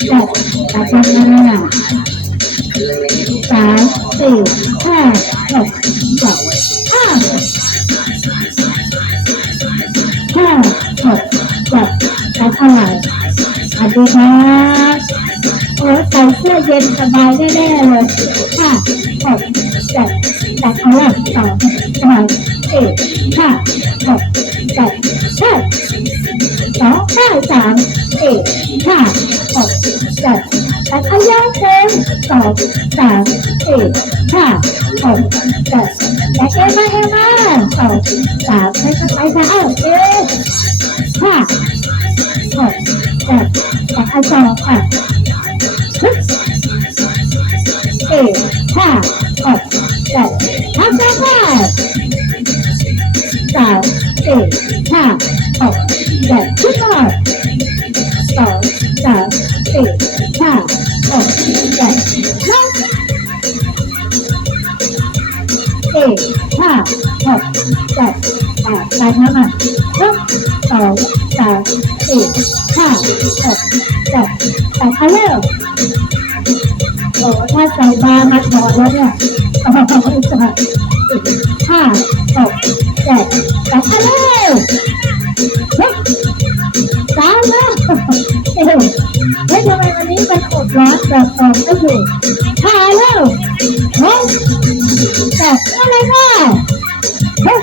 จ็ดแปดพันหน้าสามสี่ห้าหกเจ็ดห้าห้าหกเจ็ดแล้วเท่าไหร่สวัสดีครับโอ้ใส่เสื้อเย็นสบายแน่ๆเลยห้าหกเจ็ดแปดเท่าไหร่สอง หกเจ็ดห้าสองห้าสามสี่ห้าหกเจ็ดแปดขยันหนึ่งสองสามสี่ห้าหกเจ็ดและเอ็มาเอ็มาสองสามไปก็ไปค่ะเอ้าเอ๊ะห้าหกเจ็ดแปดขยันค่ะฮึบสี่ห้าหกเจ็ดห้าสามห้าสามสี่ห้าหกเจ็ดขึ้นมาสองสามสี่ห้าหกเจ็ดห้าสี่ห้าหกเจ็ดแปดไปทั้งหมดหนึ่งสองสามสี่ห้าหกเจ็ดแปดเอาเร็วโอ้ถ้าใส่บาร์มาถอดแล้วเนี่ยเอาไปใส่ห้าหก เอ้ยเฮ้ยทำไมวันนี้มันอดร้อนแบบออกไม่อยู่ถ่ายแล้วเฮ้ยจ็ดอะไรค่ะ